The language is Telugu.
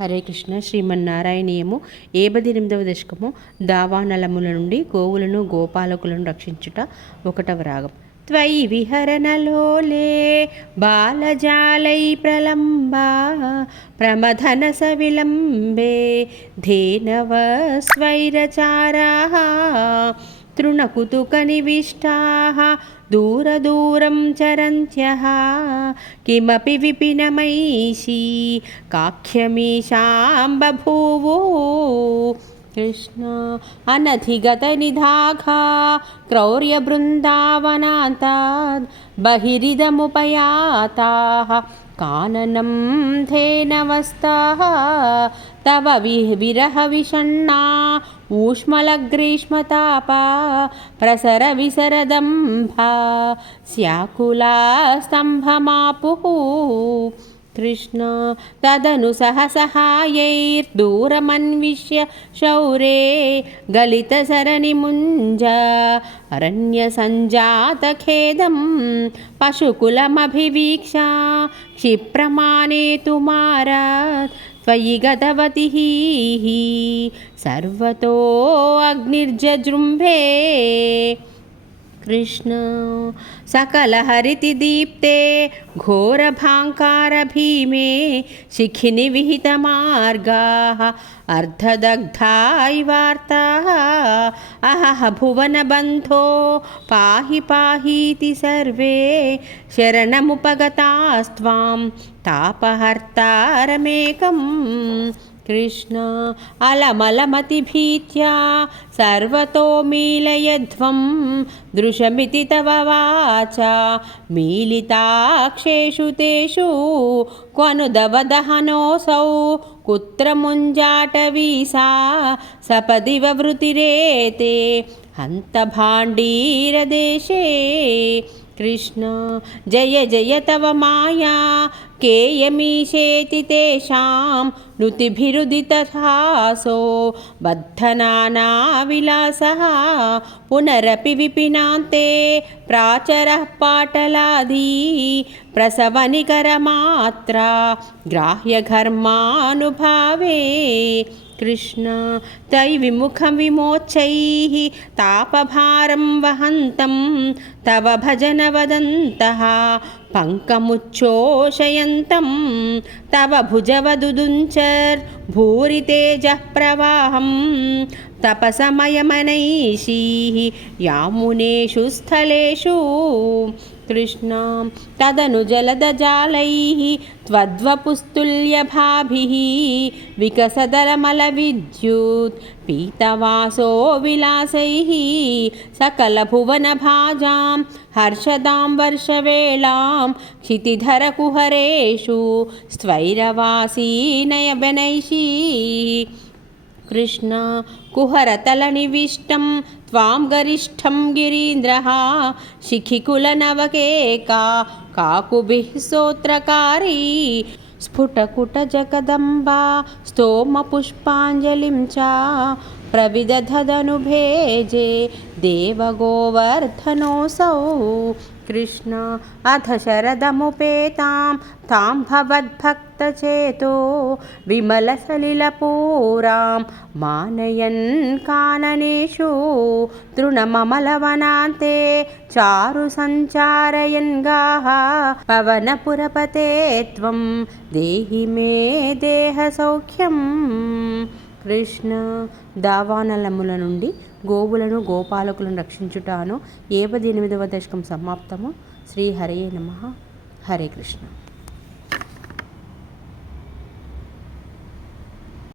హరే కృష్ణ. శ్రీమన్నారాయణీయము. ఏబదినిమిదవ దశకము. దావానలముల నుండి గోవులను గోపాలకులను రక్షించుట ఒకటవ రాగం. త్వయి విహరణలోలే బాలజాలై ప్రలంబా ప్రమథన సవిలంబే ధేనవ స్వైరచారా तृणकुतुकनिविष्टाः दूरदूरं चरन्त्यः। किमपि विपिनमैषी काख्यमीशां बभूवो కృష్ణ అనధిగత నిధాఘా క్రౌర్య బృందావనాంతాద్ బహిరిదముపయాతా కాననం ధేనవస్తా తవ విరహ విషణ్ణా ఊష్మలగ్రీష్మతాప ప్రసర విసరదంభ స్యాకులా స్తంభమాపు कृष्ण तदनु सहसहायैर्दूरमन्विष्य शौरे गलितसरणिमुञ्ज अरण्यसञ्जातखेदं पशुकुलमभिवीक्षा क्षिप्रमाणेतु मारात् त्वयि गतवतिः सर्वतोऽग्निर्जृम्भे कृष्ण। सकलहरितिदीप्ते घोरभाङ्कारभीमे शिखिनिविहितमार्गाः अर्धदग्धा इवार्ताः अहः भुवनबन्धो पाहि पाहीति सर्वे शरणमुपगतास्त्वां तापहर्तारमेकम्। కృష్ణ అలమలమతిభీత్యా సర్వతో మీలయధ్వం దృశమితి తవ వాచ మీలితాక్షేషు తేషు క్వనుదవదహనోసౌ కుత్ర ముంజాటవీసా సపదివ వృతిరేతే హంతభాండీరదేశే కృష్ణ. జయ జయ తవ మాయా. కేయమీషేతి తేషాం. నృతిభిరుదితహాసో బద్ధనానావిలాసः పునరపి విపినాంతే. ప్రాచరः పాటలాది. ప్రసవనికరమాత్ర గ్రాహ్యఘర్మానుభావే కృష్ణ తై విముఖ విమోచై తాపభారం వహంతం తవ భజన వదంత పంకముచ్చోషయంతం తవ భుజవదుదుంచర్ భూరితేజ ప్రవాహం తపసమయమనైషీ యామునేషు స్థలేషు कृष्णां तदनु जलदजालैः त्वद्वपुस्तुल्यभाभिः विकसदलमलविद्युत् पीतवासो विलासैः सकलभुवनभाजां हर्षदां वर्षवेलां क्षितिधरकुहरेषु स्त्वैरवासीनयबनैषी కృష్ణ కుహరతలనివిష్టం త్వాం గరిష్టం గిరీంద్ర శిఖికులనవకేకా కాకుభిః సోత్రకారీ స్ఫుటకుటజగదంబా స్తోమపుష్పాంజలిం చ प्रविदधदनुभेजे देवगोवर्धनोऽसौ कृष्ण अथ शरदमुपेतां तां भवद्भक्तचेतो विमलसलिलपूरां मानयन् काननेषु तृणममलवनान्ते चारु सञ्चारयन् गाः पवनपुरपते त्वं देहि मे देहसौख्यम् కృష్ణ దావానలముల నుండి గోవులను గోపాలకులను రక్షించుటాను. ఏపది ఎనిమిదవ దశకం సమాప్తము. శ్రీ హరే నమ. హరే కృష్ణ.